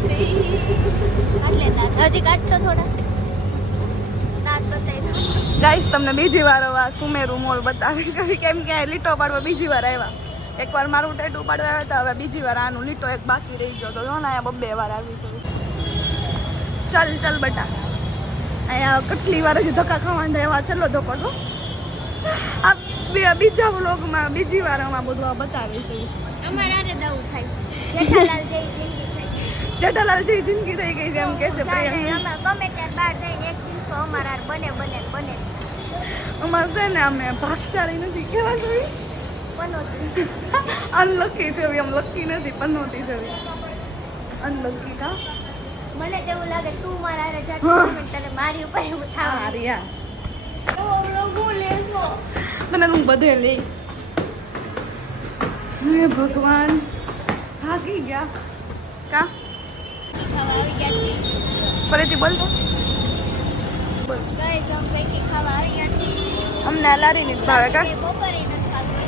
હજી કાઢતો થોડા દાંત બતાવી દો ગાઈસ તમને બીજી વાર આ સુમેરુ મોલ બતાવીશ કેમ કે લીટો પાડવા બીજી વાર આવ્યા. એકવાર મારું ટેટુ પાડવા આવ્યા હતા, હવે બીજી વાર આનું લીટો એક બાકી રહી ગયો તો જો ને અહીંયા બબ્બે વાર આવીશું. ચાલ ચાલ બટા, અહીંયા કેટલી વાર હજી ધક્કા ખાવાના એવા છેલ્લો ધક્કો તો આ બીજા વ્લોગમાં બીજી વાર આમાં બધું આ બતાવીશું. અમારા રે દવું થાય જેઠાલાલ જેવી જિંદગી થાય. જેઠાલાલ જેવી જિંદગી થઈ ગઈ છે એમ કે છે પ્રિયંકા. અમે ગમે ત્યારે બહાર જઈને એક દિવસો અમારા બને અમારે છે ને અમે ભાગશાળી નથી કેવા જોઈએ, પનોતી અનલકી છે એમ લકી નથી, પનોતી છે અનલકી કા. મને તેવું લાગે તું મારા હારે જાતી તને મારી ઉપર એવું થાય. હા રિયા તો લોકો લેસો મને હું બધે લઈ. હે ભગવાન ભાગી ગયા કા. ખાવા આવી ગયા છે. ફરીથી બોલ તો. બોલ કઈ જમ કઈ ખાવા આવી ગયા છે. અમને આ લારીની જ ભાવે કા. બપોરે નથી ખાધું.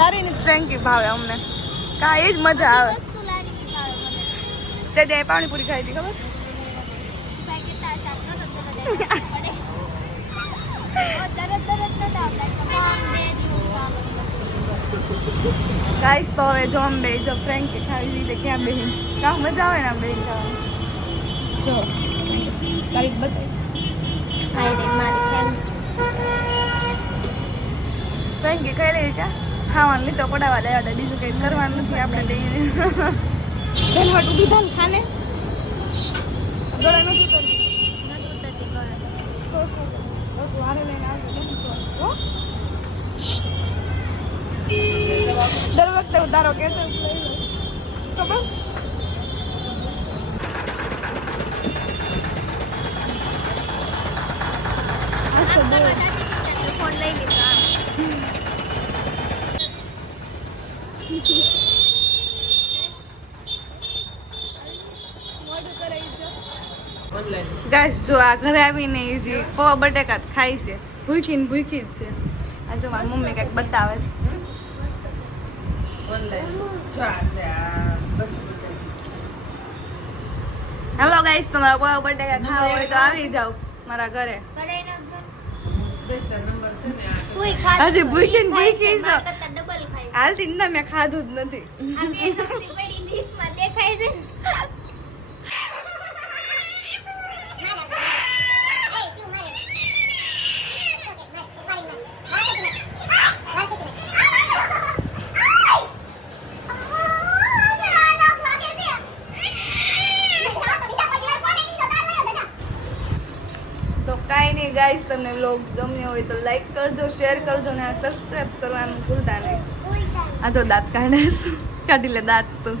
લારીની જ ફ્રેન્કી ભાવે અમને કા, એ જ મજા આવે. વસ્તુ લારી ખાવે મને. તે ત્યાં પાણીપુરી ખાઈ હતી ખબર. ભાઈ કેટલા શાક કરો તો પડે. ઓ તરત ન દાવ લાગે તમામ બે દિવસ કામ. ગાઈસ તો હવે જો અમે જો ફ્રેન્કી ખાવી લીધે ક્યાં બેહીન કા મજા આવે ને આમ બેહીન ખાવાની. જો તારી બતાવી હાય રે મારી ફ્રેન્ડ ફ્રેન્કી ખાઈ લઈ ક્યાં ખાવાનું લીટો પડાવવા દે, બીજું કંઈ કરવાનું નથી આપણે લઈને. બેન હટ ઊભી થાને ખાને ગળે નથી કરતી. નતું તતી કરે. તું હારે લઈને આવજો કેમ છો હો. દર વખતે ઉતારો કે છે ખબર. આમ કરવા જાતી હતી તો ફોન લઈ લીધો આમ. ગાઈસ જો આ ઘરે આવીને ઈઝી પૌવા બટેકા ખાઈ છે, ભૂખી ને ભૂખી જ છે. આ જો મારી મમ્મી કંઈક બતાવે છે. હેલો ગાઈસ, તમારા પૌવા બટેકા ખાવા હોય તો આવી જાવ મારા ઘરે. કરાઈ નાખ. તુંય ખા. હજી ભૂખી ને ભૂખી છે. મારા કરતાં ડબલ ખાય. હાલથી ના મેં ખાધું જ નથી. આ બે સબ્જી પડી ડીશમાં દેખાય છે ને. તો કાંઈ નહીં ગાઈસ, તમને વ્લોગ ગમ્યો હોય તો લાઈક કરજો, શેર કરજો ને સબસ્ક્રાઈબ કરવાનું ભૂલતા નહીં. આ જો દાંત કાઢે કાઢી લે દાંત તું.